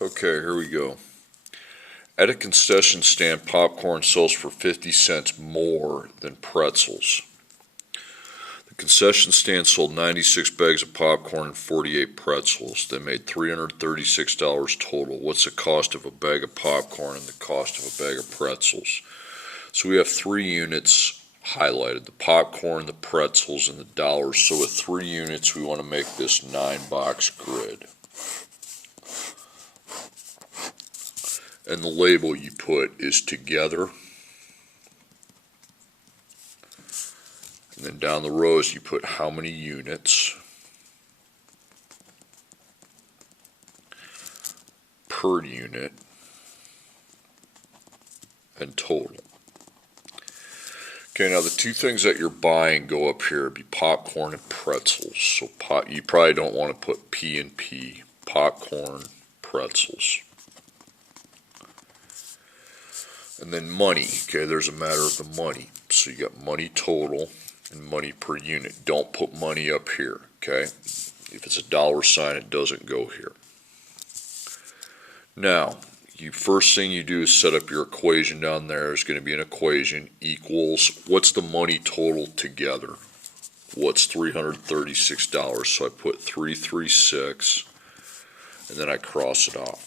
Okay, here we go. At a concession stand, popcorn sells for 50 cents more than pretzels. The concession stand sold 96 bags of popcorn and 48 pretzels. They made $336 total. What's the cost of a bag of popcorn and the cost of a bag of pretzels? So we have 3 units highlighted, the popcorn, the pretzels, and the dollars. So with 3 units, we want to make this 9-box grid. And the label you put is together. And then down the rows you put how many units per unit and total. Okay, now the 2 things that you're buying go up here, be popcorn and pretzels. So you probably don't want to put P and P, popcorn, pretzels. And then money, okay, there's a matter of the money. So you got money total and money per unit. Don't put money up here, okay? If it's a dollar sign, it doesn't go here. Now, first thing you do is set up your equation down there. There's going to be an equation equals, what's the money total together? What's $336? So I put 336, and then I cross it off.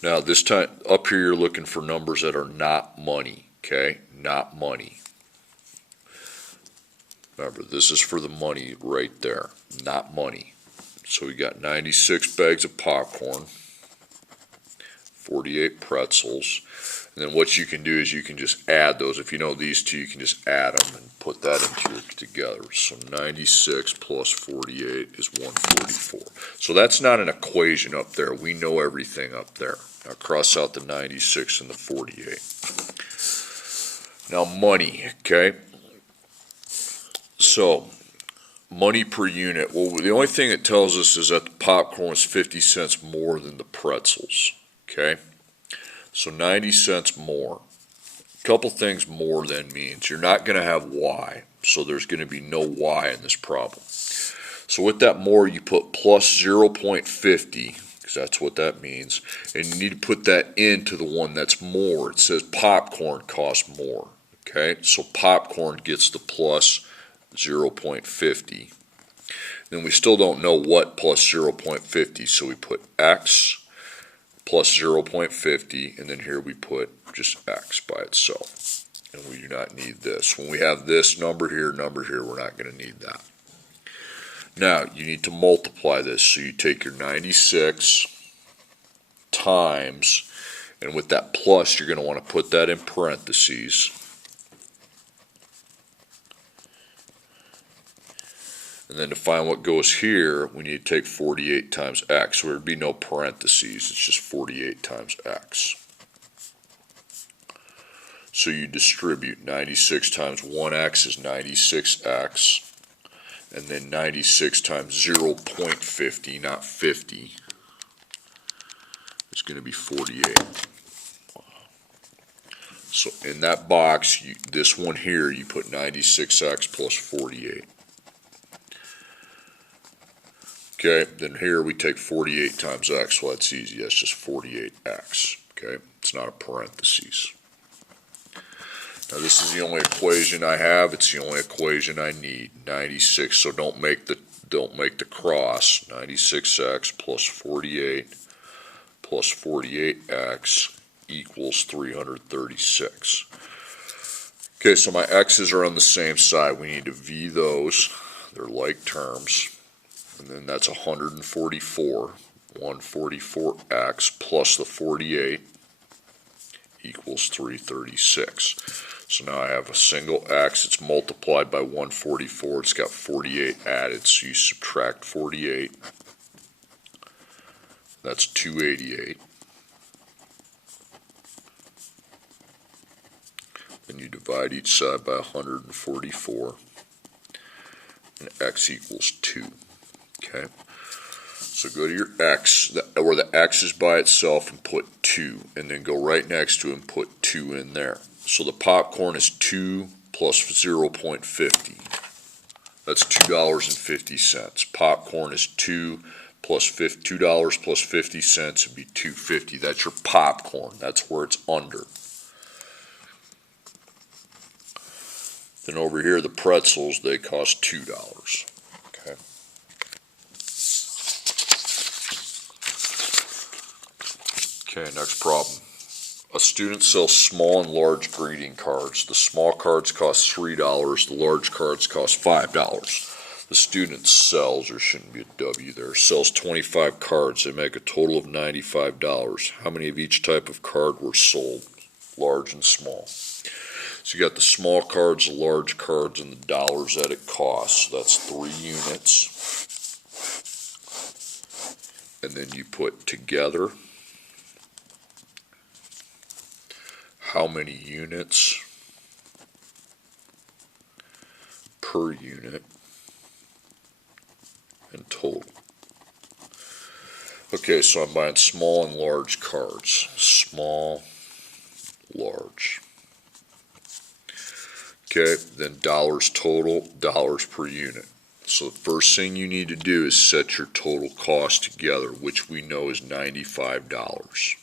Now this time up here you're looking for numbers that are not money, okay? Not money. Remember, this is for the money right there, not money. So we got 96 bags of popcorn, 48 pretzels, and then what you can do is you can just add those. If you know these 2, you can just add them and put that into your together. So 96 plus 48 is 144. So that's not an equation up there. We know everything up there. Now cross out the 96 and the 48. Now money, okay? So money per unit. Well, the only thing it tells us is that the popcorn is 50 cents more than the pretzels, okay? So 90 cents more. A couple things more than means you're not going to have Y, so there's going to be no Y in this problem. So with that more, you put plus 0.50, because that's what that means, and you need to put that into the one that's more. It says popcorn costs more, okay? So popcorn gets the plus 0.50. Then we still don't know what plus 0.50, so we put X plus 0.50, and then here we put just X by itself. And we do not need this. When we have this number here, we're not going to need that. Now, you need to multiply this. So you take your 96 times, and with that plus, you're going to want to put that in parentheses. And then to find what goes here, we need to take 48 times X. So there would be no parentheses. It's just 48 times X. So you distribute 96 times 1x is 96x. And then 96 times 0.50, not 50, is going to be 48. So in that box, this one here, you put 96x plus 48. Okay, then here we take 48 times x, well that's easy, that's just 48x, okay? It's not a parentheses. Now this is the only equation I have, it's the only equation I need, 96, so don't make the cross, 96x plus 48 plus 48x equals 336. Okay, so my x's are on the same side, we need to v those, they're like terms. And then that's 144, 144x plus the 48 equals 336. So now I have a single x, it's multiplied by 144, it's got 48 added, so you subtract 48, that's 288. Then you divide each side by 144, and x equals 2. Okay, so go to your x, where the x is by itself, and put 2, and then go right next to it and put 2 in there. So the popcorn is 2 plus 0.50. That's $2.50. Popcorn is 2 plus $2 plus 50 cents would be $2.50. That's your popcorn. That's where it's under. Then over here, the pretzels, they cost $2. Okay. Okay, next problem. A student sells small and large greeting cards. The small cards cost $3. The large cards cost $5. The student sells, there shouldn't be a W there, sells 25 cards. They make a total of $95. How many of each type of card were sold? Large and small. So you got the small cards, the large cards, and the dollars that it costs. So that's 3 units. And then you put together how many units per unit in total. Okay, so I'm buying small and large cards. Small, large. Okay, then dollars total, dollars per unit. So the first thing you need to do is set your total cost together, which we know is $95.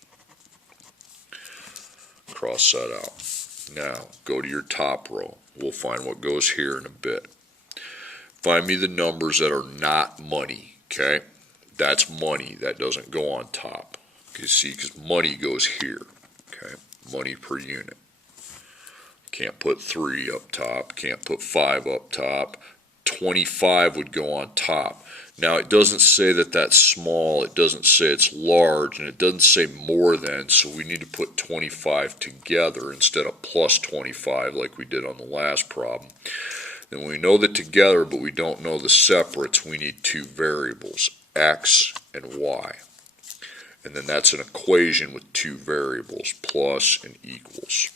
Cross that out. Now, go to your top row. We'll find what goes here in a bit. Find me the numbers that are not money, okay? That's money. That doesn't go on top. Okay, see, because money goes here, okay? Money per unit. Can't put 3 up top, can't put 5 up top. 25 would go on top. Now, it doesn't say that that's small, it doesn't say it's large, and it doesn't say more than, so we need to put 25 together instead of plus 25 like we did on the last problem. Then we know the together, but we don't know the separates. We need 2 variables, x and y. And then that's an equation with 2 variables, plus and equals.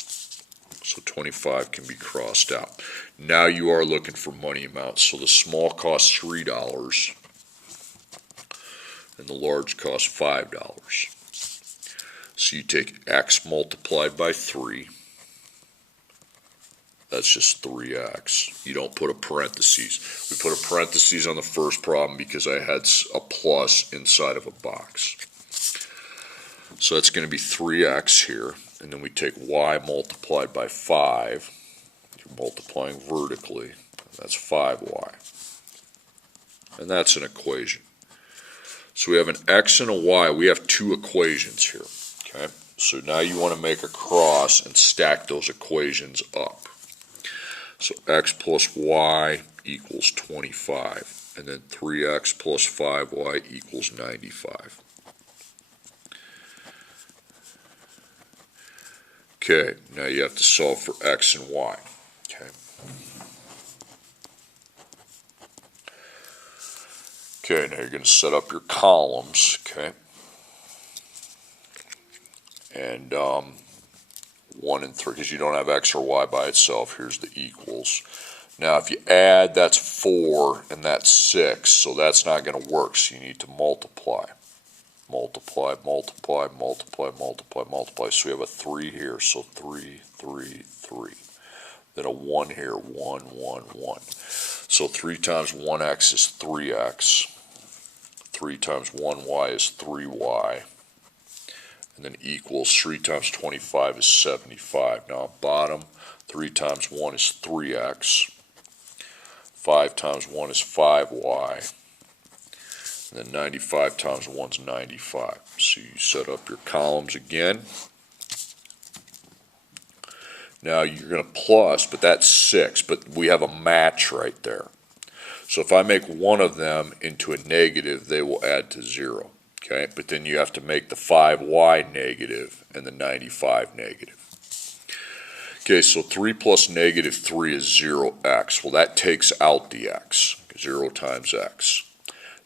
So 25 can be crossed out. Now you are looking for money amounts. So the small costs $3 and the large costs $5. So you take x multiplied by 3. That's just 3x. You don't put a parentheses. We put a parentheses on the first problem because I had a plus inside of a box. So that's going to be 3x here. And then we take y multiplied by 5. You're multiplying vertically. That's 5y. And that's an equation. So we have an x and a y. We have 2 equations here. Okay. So now you want to make a cross and stack those equations up. So x plus y equals 25. And then 3x plus 5y equals 95. Okay, now you have to solve for x and y. Okay. Okay, now you're going to set up your columns. Okay. And 1 and 3, because you don't have x or y by itself. Here's the equals. Now, if you add, that's 4 and that's 6, so that's not going to work. So you need to multiply. Multiply, multiply, multiply, multiply, multiply. So we have a 3 here, so 3, 3, 3. Then a 1 here, 1, 1, 1. So 3 times 1x is 3x. 3 times 1y is 3y. And then equals 3 times 25 is 75. Now bottom, 3 times 1 is 3x. 5 times 1 is 5y. And then 95 times 1 is 95. So you set up your columns again. Now you're going to plus, but that's 6. But we have a match right there. So if I make one of them into a negative, they will add to 0. Okay, but then you have to make the 5y negative and the 95 negative. Okay, so 3 plus negative 3 is 0x. Well, that takes out the x. 0 times x.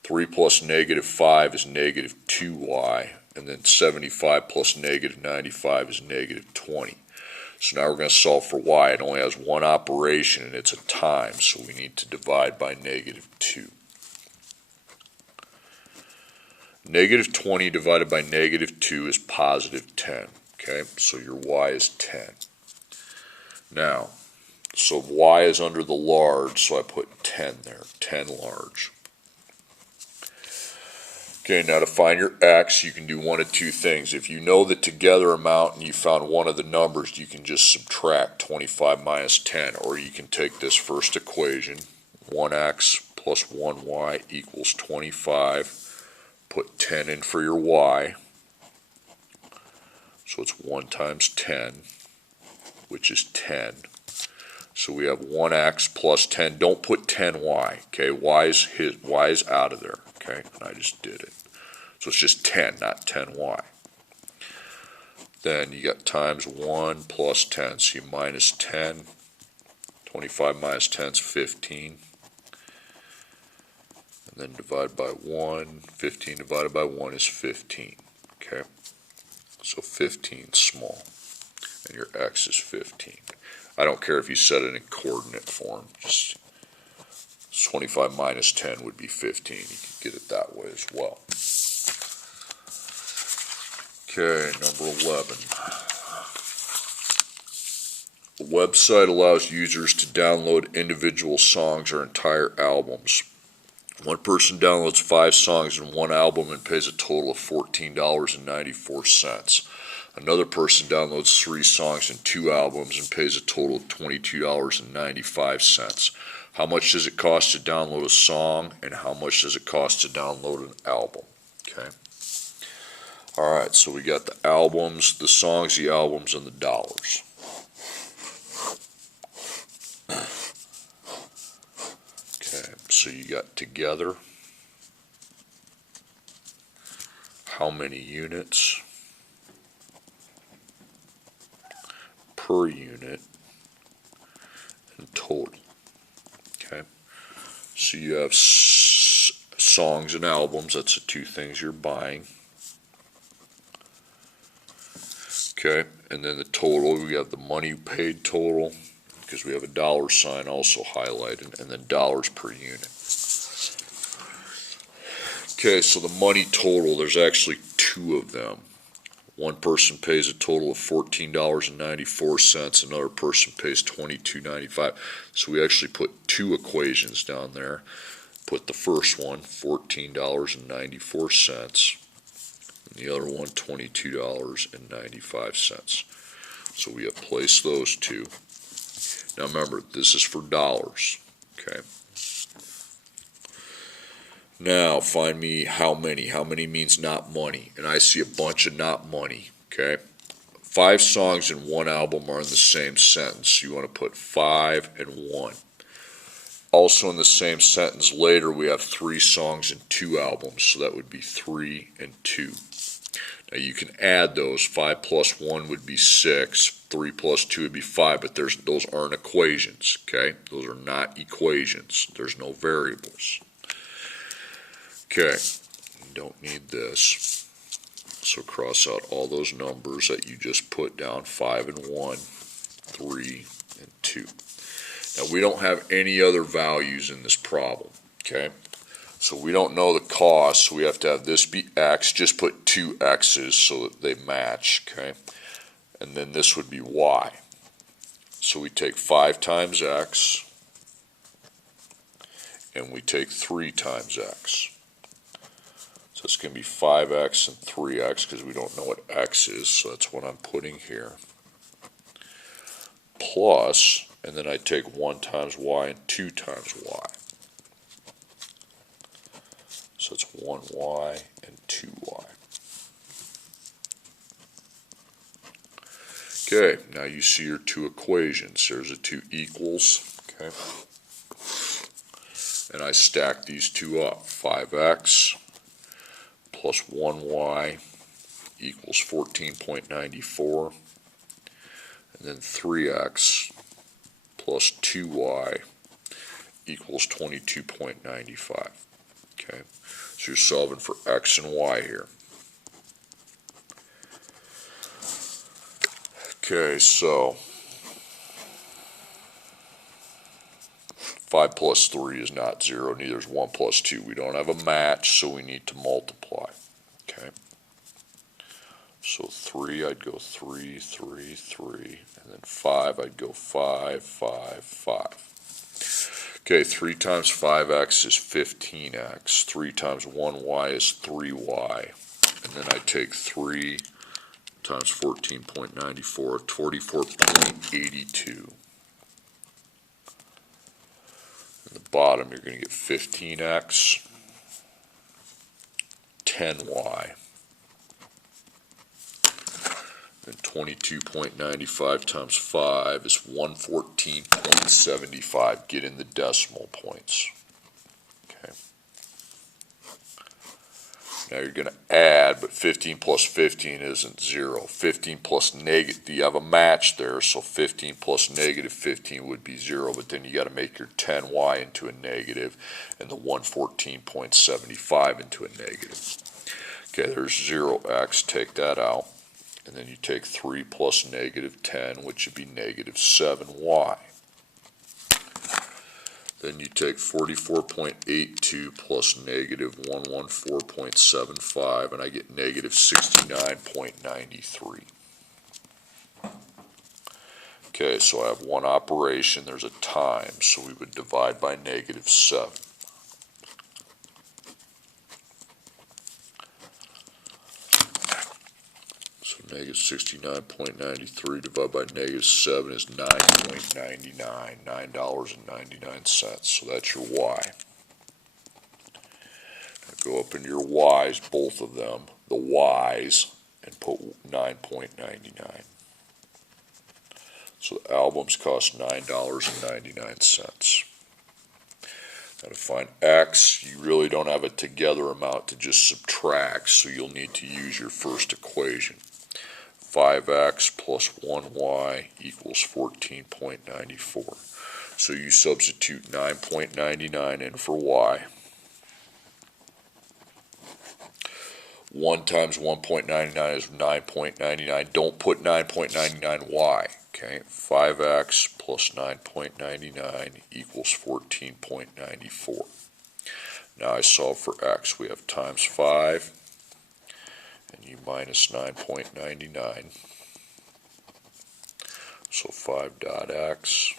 3 plus negative 5 is negative 2y, and then 75 plus negative 95 is negative 20. So now we're going to solve for y. It only has one operation, and it's a times, so we need to divide by negative 2. Negative 20 divided by negative 2 is positive 10. Okay, so your y is 10. Now, so y is under the large, so I put 10 there, 10 large. Okay, now to find your x, you can do one of two things. If you know the together amount and you found one of the numbers, you can just subtract 25 minus 10, or you can take this first equation, 1x plus 1y equals 25, put 10 in for your y, so it's 1 times 10, which is 10. So we have 1x plus 10. Don't put 10y, okay? Y is out of there, okay? And I just did it. So it's just 10, not 10y. Then you got times 1 plus 10. So you minus 10. 25 minus 10 is 15. And then divide by 1. 15 divided by 1 is 15, okay? So 15 is small. And your x is 15. I don't care if you set it in coordinate form. Just 25 minus 10 would be 15. You can get it that way as well. Okay, number 11. A website allows users to download individual songs or entire albums. One person downloads 5 songs in one album and pays a total of $14.94. Another person downloads 3 songs in 2 albums and pays a total of $22.95. How much does it cost to download a song, and how much does it cost to download an album? Okay. Alright, so we got the albums, the songs, the albums, and the dollars. Okay, so you got together, how many units per unit, and total. Okay, so you have songs and albums, that's the 2 things you're buying. Okay, and then the total, we have the money paid total, because we have a dollar sign also highlighted, and then dollars per unit. Okay, so the money total, there's actually 2 of them. One person pays a total of $14.94, another person pays $22.95. So we actually put 2 equations down there. Put the first one, $14.94, and the other one, $22.95. So we have placed those 2. Now remember, this is for dollars, okay? Now find me how many. How many means not money, and I see a bunch of not money, okay? 5 songs in one album are in the same sentence. You want to put 5 and 1. Also in the same sentence later, we have 3 songs in 2 albums, so that would be 3 and 2. Now you can add those. 5 plus 1 would be 6. 3 plus 2 would be 5, but those aren't equations, okay? Those are not equations. There's no variables. Okay, you don't need this. So cross out all those numbers that you just put down, 5 and 1, 3 and 2. Now we don't have any other values in this problem, okay? So we don't know the cost, so we have to have this be x. Just put 2 x's so that they match, okay? And then this would be y. So we take 5 times x, and we take 3 times x. So it's going to be 5x and 3x because we don't know what x is, so that's what I'm putting here. Plus, and then I take 1 times y and 2 times y. So it's 1y and 2y. Okay, now you see your 2 equations. There's a 2 equals, okay? And I stack these 2 up. 5x plus 1y equals 14.94. And then 3x plus 2y equals 22.95. Okay, so you're solving for x and y here. Okay, so 5 plus 3 is not 0, neither is 1 plus 2. We don't have a match, so we need to multiply. Okay, so 3, I'd go 3, 3, 3, and then 5, I'd go 5, 5, 5. Okay, 3 times 5x is 15x. 3 times 1y is 3y. And then I take 3 times 14.94, 44.82. At the bottom, you're going to get 15x, 10y. And 22.95 times 5 is 114.75. Get in the decimal points. Okay. Now you're going to add, but 15 plus 15 isn't 0. 15 plus negative, you have a match there, so 15 plus negative 15 would be 0, but then you got to make your 10y into a negative and the 114.75 into a negative. Okay, there's 0x, take that out. And then you take 3 plus negative 10, which would be negative 7y. Then you take 44.82 plus negative 114.75, and I get negative 69.93. Okay, so I have one operation. There's a times, so we would divide by negative 7. Negative 69.93 divided by negative 7 is 9.99, $9.99. So that's your y. Now go up into your y's, both of them, the y's, and put 9.99. So the albums cost $9.99. Now to find x, you really don't have a together amount to just subtract, so you'll need to use your first equation. 5x plus 1y equals 14.94. So you substitute 9.99 in for y. 1 times 1.99 is 9.99. Don't put 9.99y. Okay, 5x plus 9.99 equals 14.94. Now I solve for x. We have times 5. And you minus 9.99, so 5 dot x,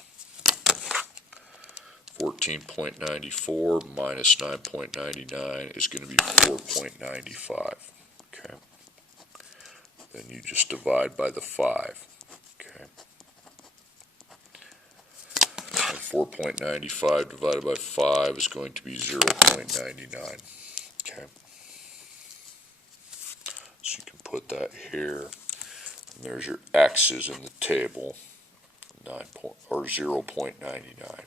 14.94 minus 9.99 is going to be 4.95. Okay, then you just divide by the 5. Okay, and 4.95 divided by 5 is going to be 0.99. Okay. So you can put that here, and there's your x's in the table, 0.99.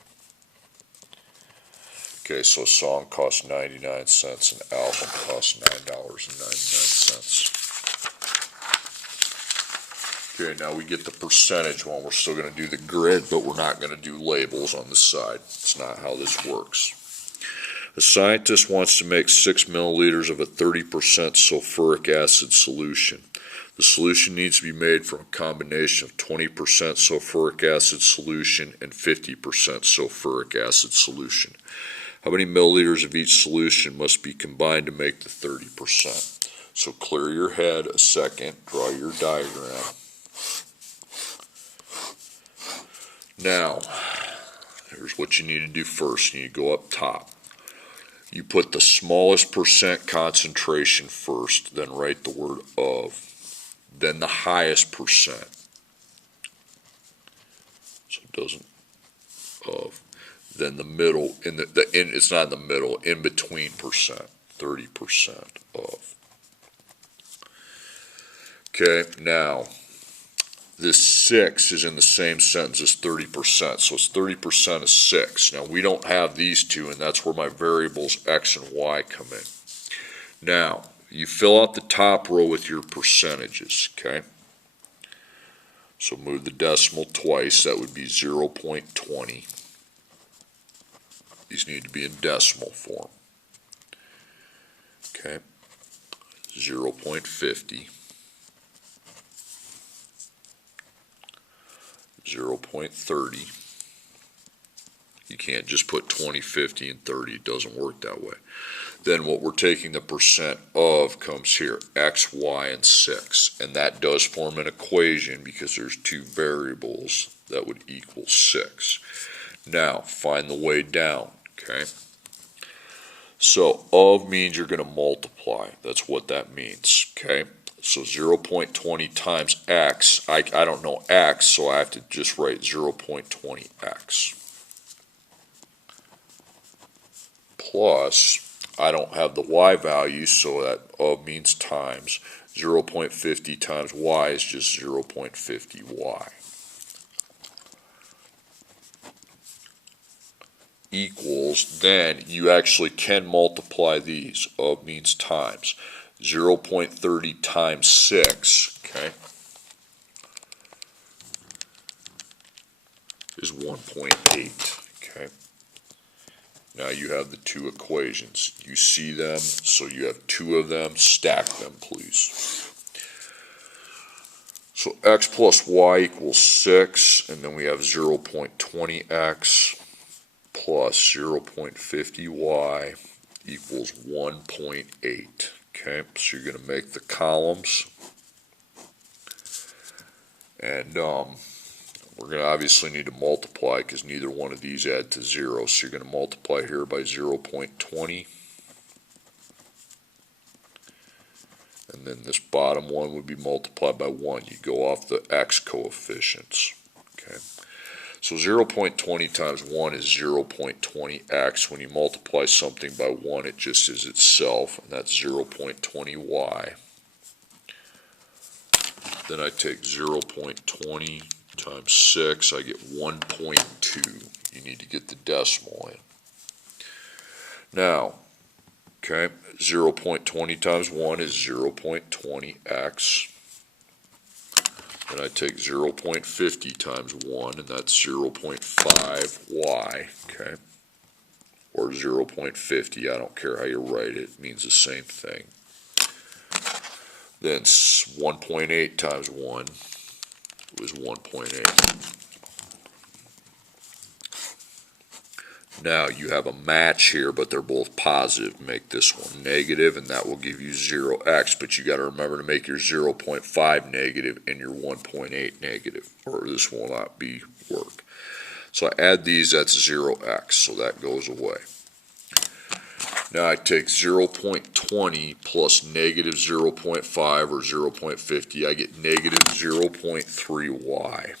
Okay, so a song costs 99 cents, an album costs $9.99. Okay, now we get the percentage one. We're still going to do the grid, but we're not going to do labels on the side. It's not how this works. A scientist wants to make 6 milliliters of a 30% sulfuric acid solution. The solution needs to be made from a combination of 20% sulfuric acid solution and 50% sulfuric acid solution. How many milliliters of each solution must be combined to make the 30%? So clear your head a second, draw your diagram. Now, here's what you need to do first. You need to go up top. You put the smallest percent concentration first, then write the word of, then the highest percent. So it doesn't of, then the middle, it's not in the middle, in between percent, 30% of. Okay, now this 6 is in the same sentence as 30%, so it's 30% of 6. Now we don't have these two, and that's where my variables x and y come in. Now, you fill out the top row with your percentages, okay? So move the decimal twice, that would be 0.20. These need to be in decimal form. Okay, 0.50. 0.30. You can't just put 20, 50, and 30. It doesn't work that way. Then what we're taking the percent of comes here, x, y, and 6. And that does form an equation because there's two variables that would equal 6. Now, find the way down, okay? So, of means you're going to multiply. That's what that means, okay? So 0.20 times x, I don't know x, so I have to just write 0.20x. Plus, I don't have the y value, so that of means times. 0.50 times y is just 0.50y. Equals, then you actually can multiply these. Of means times. 0.30 times 6, okay, is 1.8, okay. Now you have the two equations. You see them, so you have two of them. Stack them, please. So x plus y equals 6, and then we have 0.20x plus 0.50y equals 1.8. Okay, so you're going to make the columns, and we're going to obviously need to multiply because neither one of these add to 0. So you're going to multiply here by 0.20, and then this bottom one would be multiplied by 1. You go off the x coefficients. Okay, so 0.20 times 1 is 0.20x. When you multiply something by 1, it just is itself, and that's 0.20y. Then I take 0.20 times 6, I get 1.2. You need to get the decimal in. Now, okay, 0.20 times 1 is 0.20x. And I take 0.50 times 1, and that's 0.5y, okay, or 0.50, I don't care how you write it, it means the same thing. Then 1.8 times 1 was 1.8. Now you have a match here, but they're both positive. Make this one negative, and that will give you 0x, but you got to remember to make your 0.5 negative and your 1.8 negative, or this will not be work. So I add these, that's 0x, so that goes away. Now I take 0.20 plus negative 0.5 or 0.50, I get negative 0.3y.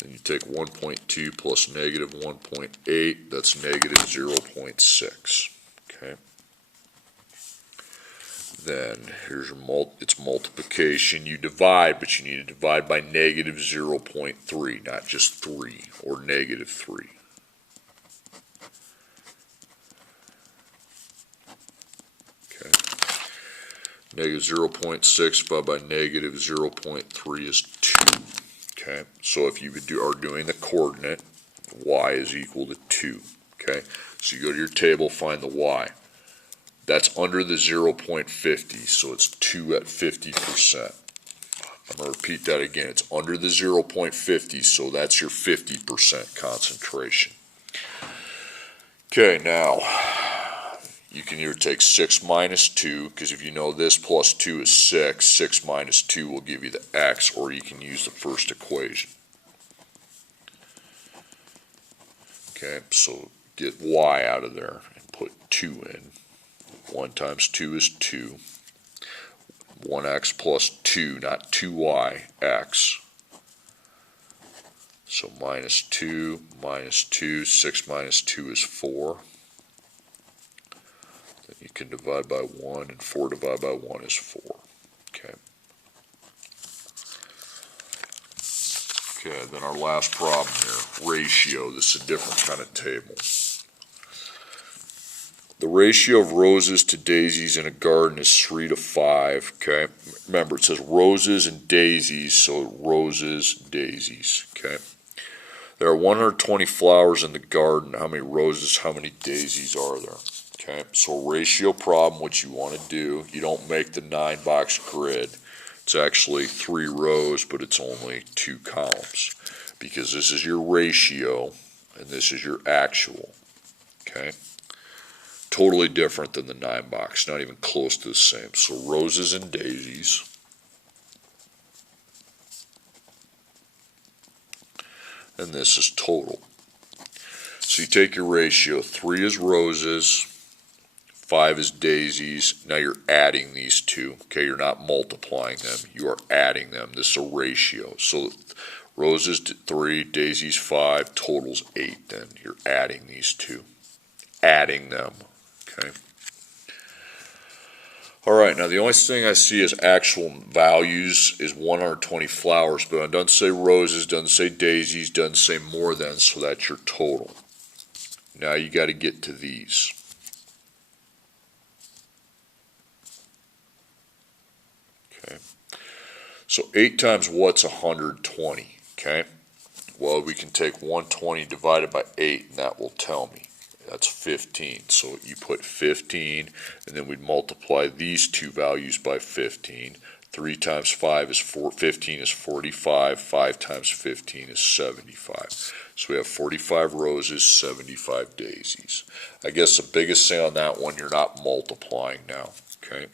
Then you take 1.2 plus negative 1.8, that's negative 0.6, okay. Then here's your it's multiplication. You divide, but you need to divide by negative 0.3, not just 3, or negative 3. Okay. Negative 0.6 divided by negative 0.3 is 2. Okay, so if you are doing the coordinate, y is equal to 2. Okay, so you go to your table, find the y. That's under the 0.50, so it's 2 at 50%. I'm going to repeat that again. It's under the 0.50, so that's your 50% concentration. Okay, now you can either take 6 minus 2, because if you know this plus 2 is 6, 6 minus 2 will give you the x, or you can use the first equation. Okay, so get y out of there and put 2 in. 1 times 2 is 2. 1x plus 2, not 2y, x. So minus 2, 6 minus 2 is 4. Then you can divide by 1, and 4 divided by 1 is 4. Okay. Okay, then our last problem here, ratio. This is a different kind of table. The ratio of roses to daisies in a garden is 3 to 5, okay? Remember, it says roses and daisies, so roses, daisies, okay? There are 120 flowers in the garden. How many roses, how many daisies are there? Okay, so ratio problem, what you want to do, you don't make the 9-box grid. It's actually 3 rows, but it's only 2 columns, because this is your ratio, and this is your actual, okay? Totally different than the 9-box, not even close to the same. So roses and daisies. and this is total. So you take your ratio, 3 is roses, 5 is daisies. Now you're adding these two. Okay, you're not multiplying them, you are adding them. This is a ratio. So roses 3, daisies 5, totals 8 then. You're adding these two. Adding them. Okay. Alright, now the only thing I see as actual values is 120 flowers, but it doesn't say roses, doesn't say daisies, doesn't say more than, so that's your total. Now you got to get to these. Okay. So 8 times what's 120? Okay. Well, we can take 120 divided by 8, and that will tell me. That's 15. So you put 15, and then we'd multiply these two values by 15. 3 times 5 is 15 is 45. 5 times 15 is 75. So we have 45 roses, 75 daisies. I guess the biggest thing on that one, you're not multiplying now. Okay.